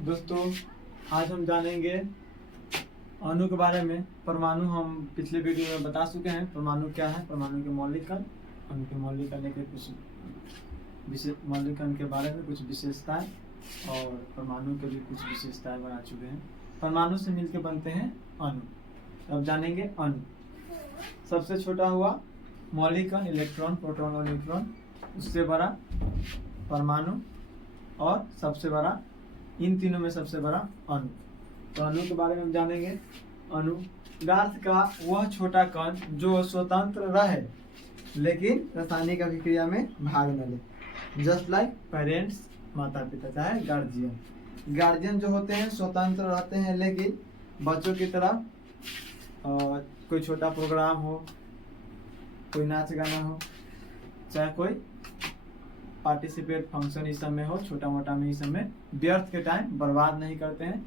दोस्तों, आज हम जानेंगे अणु के बारे में। परमाणु हम पिछले वीडियो में बता चुके हैं। परमाणु क्या है, परमाणु के मौलिक कण, उनके मौलिक कण के कुछ मौलिक कण के बारे में कुछ विशेषताएं और परमाणु के भी कुछ विशेषताएं बना चुके हैं। परमाणु से मिलकर बनते हैं अणु। अब जानेंगे अणु। सबसे छोटा हुआ मौलिक कण, इलेक्ट्रॉन, प्रोटॉन और न्यूट्रॉन। उससे बड़ा परमाणु और सबसे बड़ा, इन तीनों में सबसे बड़ा अणु। तो अणु के बारे में हम जानेंगे। अणु पदार्थ का वह छोटा कण जो स्वतंत्र रहे लेकिन रासायनिक अभिक्रिया में भाग न ले। जस्ट लाइक पेरेंट्स, माता पिता, चाहे गार्जियन। गार्जियन जो होते हैं स्वतंत्र रहते हैं लेकिन बच्चों की तरह कोई छोटा प्रोग्राम हो, कोई नाच गाना हो, चाहे कोई पार्टिसिपेट फंक्शन इस सब में हो, छोटा मोटा में, इस सब में व्यर्थ के टाइम बर्बाद नहीं करते हैं।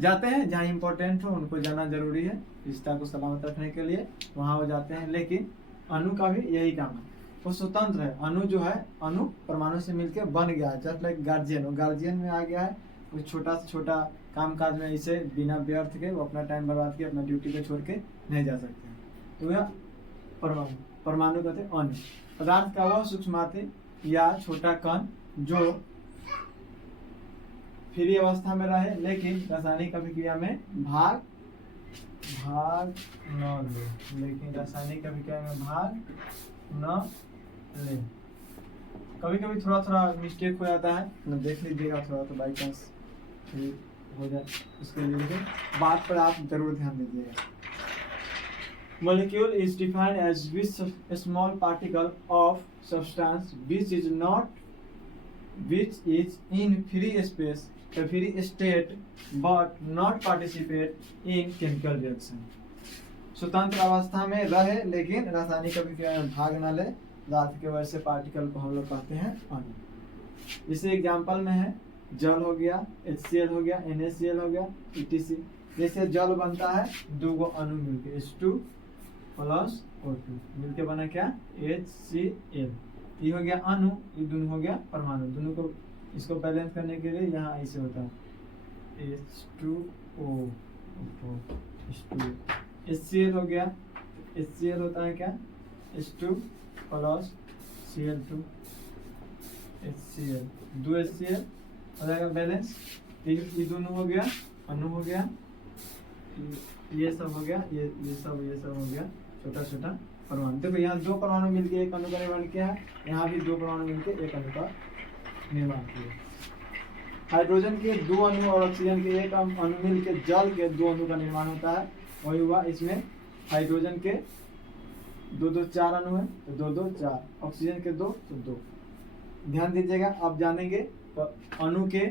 जाते हैं जहाँ इम्पोर्टेंट हो, उनको जाना जरूरी है रिश्ता को सलामत रखने के लिए, वहाँ वो जाते हैं। लेकिन अणु का भी यही काम है, वो स्वतंत्र है। अणु जो है, अणु परमाणु से मिलकर बन गया है। जस्ट लाइक गार्जियन, गार्जियन में आ गया है, कुछ छोटा से छोटा काम काज में इसे बिना व्यर्थ के वो अपना टाइम बर्बाद के अपना ड्यूटी पे छोड़ के नहीं जा सकते हैं। तो यह परमाणु, परमाणु कहते हैं अणु। पदार्थ का वह सूक्ष्माति या छोटा कण जो फ्री अवस्था में रहे लेकिन रासायनिक अभिक्रिया में भाग न ले, लेकिन रासायनिक अभिक्रिया में भाग न ले। कभी कभी थोड़ा थोड़ा मिस्टेक हो जाता है, न देख लीजिएगा थोड़ा, तो बाई चांस हो जाए, उसके लिए बात पर आप जरूर ध्यान दीजिएगा। Molecule is defined as which small particle of substance which is in free space, a free state, but not participate in chemical reaction. स्वतंत्र अवस्था में रहे लेकिन रासायनिक अभिक्रिया में भाग न ले, पदार्थ के वजह से पार्टिकल को हम लोग कहते हैं अणु। इसे एग्जाम्पल में है जल हो गया, HCl हो गया, NaCl हो गया, etc। जैसे जल बनता है दो गो अणु मिलकर, H2 प्लस O2 मिलके बना क्या, HCl। ये हो गया अणु, ये दोनों हो गया परमाणु। दोनों को इसको बैलेंस करने के लिए यहाँ ऐसे होता है H2O, H2, HCl हो गया। HCl होता है क्या, H2 प्लस Cl2, HCl, दो HCl हो जाएगा बैलेंस। ये दोनों हो गया अणु हो गया, ये सब हो गया, ये सब हो गया छोटा छोटा परमाणु। देखो यहाँ दो परमाणु मिलकर एक अणु का निर्माण किया है, यहाँ भी दो परमाणु मिलकर एक अणु का निर्माण किया। हाइड्रोजन के दो अणु और ऑक्सीजन के एक अणु मिलकर जल के दो अणु का निर्माण होता है, वही हुआ। इसमें हाइड्रोजन के दो चार अणु है, तो दो चार, ऑक्सीजन के दो तो दो। ध्यान दीजिएगा। अब जानेंगे तो अणु के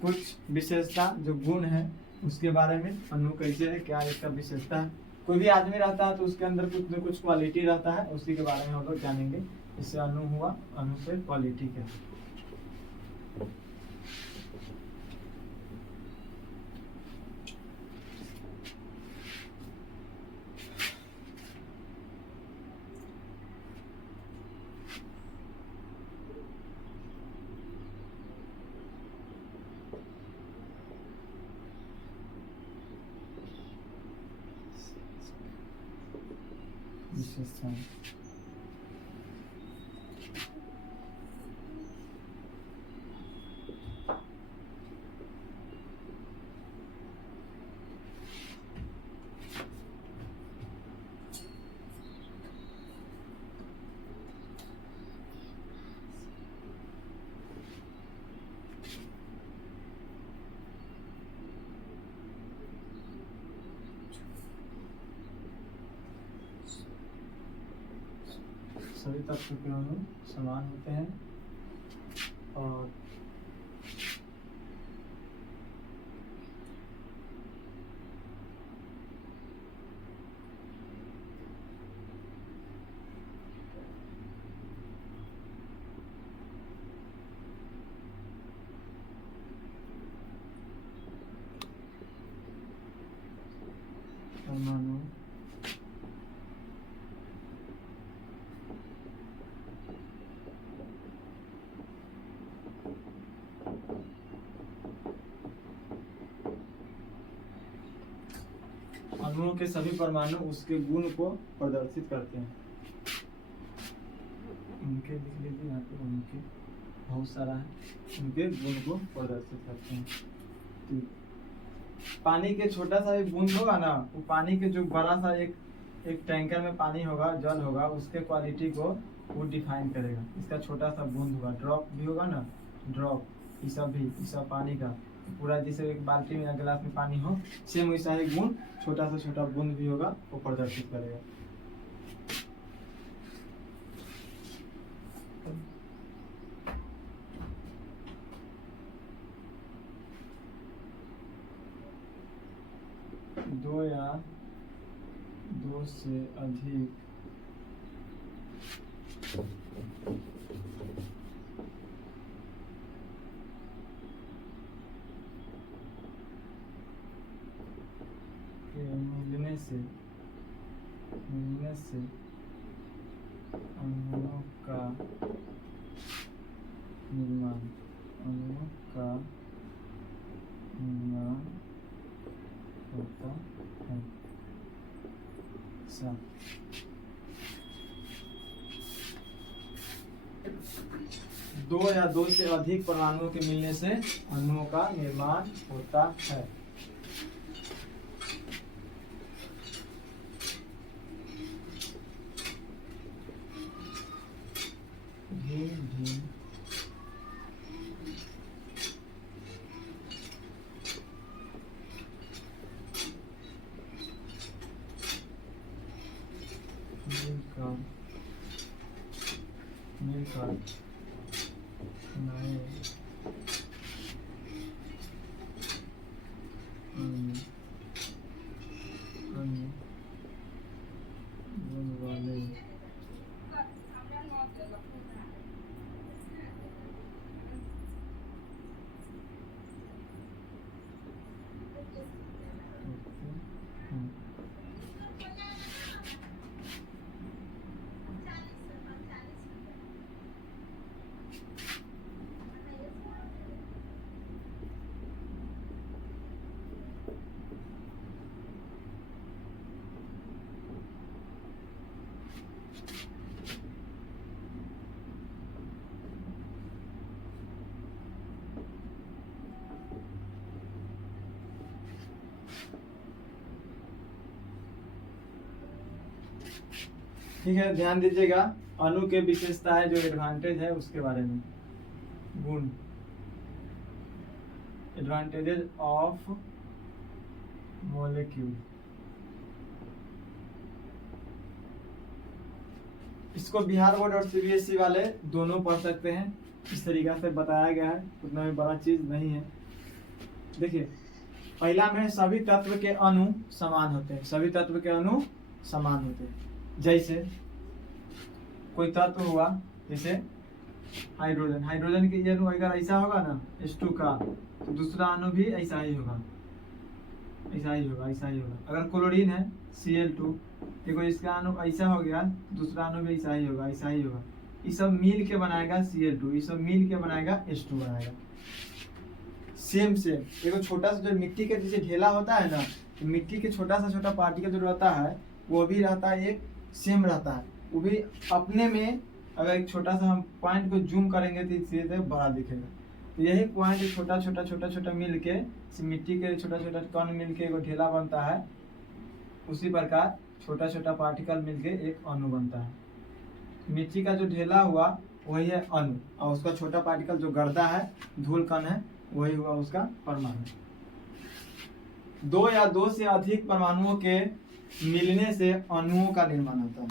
कुछ विशेषता जो गुण है उसके बारे में। अणु कैसे है, क्या इसका विशेषता है। कोई भी आदमी रहता है तो उसके अंदर कुछ न कुछ क्वालिटी रहता है, उसी के बारे में हम लोग जानेंगे। इससे अणु हुआ, अणु से क्वालिटी क्या है। विशेषताएं, सभी तत्व के अणु समान होते हैं और परमाणु अणु के सभी परमाणु उसके गुण को प्रदर्शित करते हैं। उनके लिख लीजिए यहाँ पे, उनके बहुत सारा है, उनके गुण को प्रदर्शित करते हैं। तो पानी के छोटा सा एक बूंद होगा ना, वो पानी के जो बड़ा सा एक टैंकर में पानी होगा, जल होगा, उसके क्वालिटी को वो डिफाइन करेगा। इसका छोटा सा बूंद होगा, ड्रॉप भी होगा ना, ड्रॉप, ये सब पानी का पूरा, जैसे एक बाल्टी में या गिलास में पानी हो, सेम वैसा एक बूंद, छोटा सा छोटा बूंद भी होगा, वो प्रदर्शित करेगा। दो या दो से अधिक के मिलने से अणुओं का निर्माण होता है। अच्छा, दो या दो से अधिक परमाणुओं के मिलने से अणुओं का निर्माण होता है। मिलकर नए गुण वाले ठीक है, ध्यान दीजिएगा। अणु के विशेषता है, जो एडवांटेज है उसके बारे में। गुण, एडवांटेजेस ऑफ मॉलिक्यूल। इसको बिहार बोर्ड और सीबीएसई वाले दोनों पढ़ सकते हैं। इस तरीका से बताया गया है, उतना भी बड़ा चीज नहीं है। देखिए, पहला में सभी तत्व के अणु समान होते हैं। सभी तत्व के अणु समान होते हैं। जैसे कोई तत्व हुआ, जैसे हाइड्रोजन के अणु अगर ऐसा होगा ना H2 का, तो दूसरा अणु भी ऐसा ही होगा। अगर क्लोरीन है Cl2, देखो इसका अणु ऐसा हो गया, दूसरा अणु भी ऐसा ही होगा। ये सब मिल के बनाएगा Cl2, ये सब मिल के बनाएगा H2 बनाएगा। सेम देखो, छोटा सा जो मिट्टी के जैसे ढेला होता है ना, तो मिट्टी के छोटा सा पार्टिकल जो रहता है, वो भी रहता है, एक सेम रहता है। वो भी अपने में, अगर एक छोटा सा हम पॉइंट को जूम करेंगे तो सीधे बड़ा दिखेगा। तो यही पॉइंट छोटा मिल के, मिट्टी के छोटा कण मिल के एक ढेला बनता है। उसी प्रकार छोटा पार्टिकल मिल के एक अणु बनता है। मिट्टी का जो ढेला हुआ वही है अणु, और उसका छोटा पार्टिकल जो गर्दा है, धूल कण है, वही हुआ उसका परमाणु। दो या दो से अधिक परमाणुओं के मिलने से अणुओं का निर्माण होता है।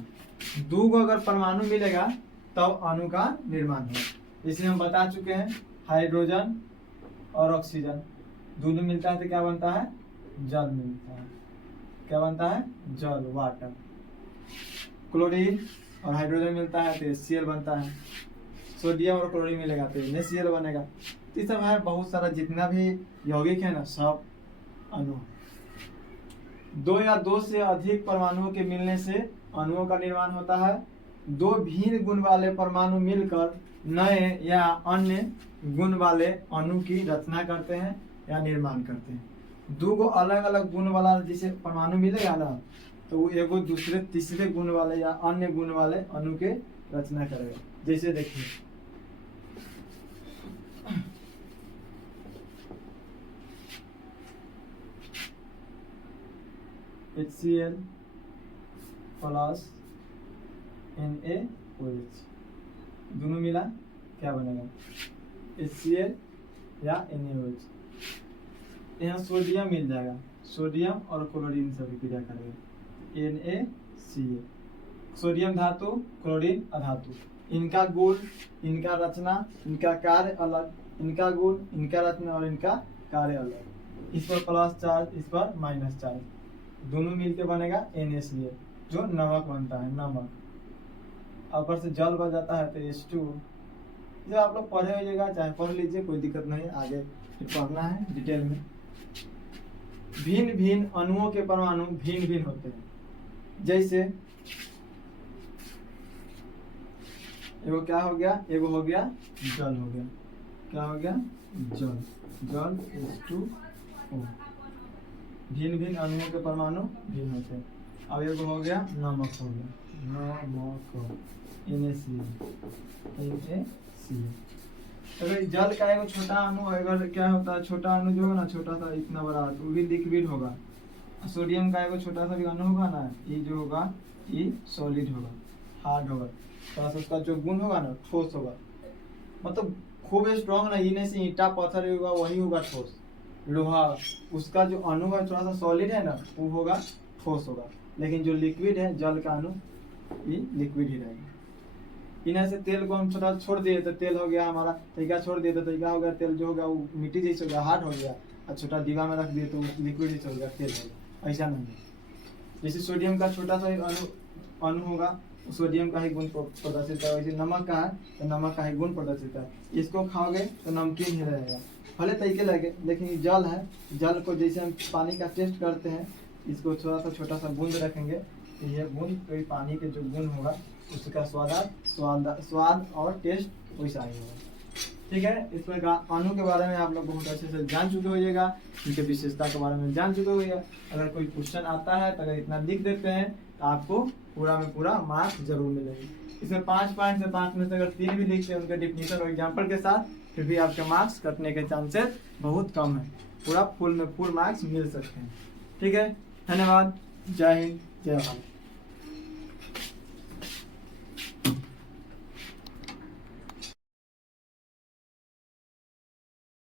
दो को अगर परमाणु मिलेगा तब अणु का निर्माण होगा। इसलिए हम बता चुके हैं, हाइड्रोजन और ऑक्सीजन दोनों मिलता है तो क्या बनता है? जल मिलता है। क्या बनता है? जल, वाटर। क्लोरीन और हाइड्रोजन मिलता है तो HCl बनता है। सोडियम और क्लोरीन मिलेगा तो NaCl बनेगा। तो सब है, बहुत सारा जितना भी यौगिक है ना, सब अणु। दो या दो से अधिक परमाणुओं के मिलने से अणुओं का निर्माण होता है। दो भिन्न गुण वाले परमाणु मिलकर नए या अन्य गुण वाले अणु की रचना करते हैं या निर्माण करते हैं। दो गो अलग अलग गुण वाला जैसे परमाणु मिलेगा ना, तो वो एगो दूसरे तीसरे गुण वाले या अन्य गुण वाले अणु के रचना करेगा। जैसे देखिए HCl प्लस NaOH, दोनों मिला क्या बनेगा, HCl या NaOH। यहाँ सोडियम मिल जाएगा, सोडियम और क्लोरीन से अभिक्रिया करेगा, NaCl। सोडियम धातु, क्लोरीन अधातु, इनका गुण, इनका रचना, इनका कार्य अलग, इनका गुण, इनका रचना और इनका कार्य अलग। इस पर प्लस चार्ज, इस पर माइनस चार्ज, दोनों मिलके बनेगा NaCl, जो नमक बनता है, नमक। ऊपर से जल बन जाता है तो H2। जब आप लोग पढ़े होइएगा, चाहे पढ़ लीजिए, कोई दिक्कत नहीं, आगे फिर पढ़ना है डिटेल में। भिन्न भिन्न अणुओं के परमाणु भिन्न भिन्न होते हैं। जैसे एगो क्या हो गया, एगो हो गया जल हो गया, क्या हो गया, जल, जल H2O। भिन्न भिन्न अणुओं के परमाणु भिन्न होते हैं। अब एगो हो गया नमक, हो गया नमक, NaCl। अगर जल का एगो छोटा अणु, अगर क्या होता है, छोटा अणु जो है ना, छोटा सा इतना बड़ा, तो वो भी लिक्विड होगा। सोडियम का एगो छोटा सा भी अणु होगा ना, ये जो होगा ये सॉलिड होगा, हार्ड होगा, थोड़ा सा उसका जो गुण होगा ना ठोस होगा, मतलब खूब स्ट्रॉन्ग नहीं, नहीं से ईंटा पत्थर होगा वही होगा ठोस, लोहा। उसका जो अणु है थोड़ा सा सॉलिड है ना, वो होगा ठोस होगा। लेकिन जो लिक्विड है, जल का अणु, ये लिक्विड ही रहेगा। इन्हें से तेल को हम छोटा छोड़ दिए तो तेल हो गया हमारा, तरीका छोड़ दिए तो तरीका हो गया, तेल जो हो गया वो मिट्टी जैसे हो गया, हार्ड हो गया। और छोटा डिब्बा में रख दिए तो लिक्विड जैसे हो गया, तेल हो गया। ऐसा नहीं है। जैसे सोडियम का छोटा सा अणु होगा, सोडियम का ही गुण प्रदर्शित है। वैसे नमक का है तो नमक का ही गुण प्रदर्शित है। इसको खाओगे तो नमकीन ही रहेगा, भले तरीके लगे, लेकिन जल है, जल को जैसे हम पानी का टेस्ट करते हैं, इसको थोड़ा सा छोटा सा बूंद रखेंगे तो यह बूंद कोई पानी के जो गुण होगा उसका स्वाद और टेस्ट वैसा ही होगा। ठीक है, इस प्रकार अणु के बारे में आप लोग बहुत अच्छे से जान चुके होइएगा, इनके विशेषता के बारे में जान चुके होइएगा। अगर कोई क्वेश्चन आता है तो अगर इतना लिख देते हैं तो आपको पूरा में पूरा मार्क्स जरूर मिलेंगे। इसमें 5 पॉइंट से 5 में से अगर 3 भी लिखते हैं उनके डिफिनीशन और एग्जाम्पल के साथ, फिर भी आपके मार्क्स कटने के चांसेस बहुत कम है, पूरा फुल में फुल मार्क्स मिल सकते हैं। ठीक है, धन्यवाद, जय हिंद, जय भारत।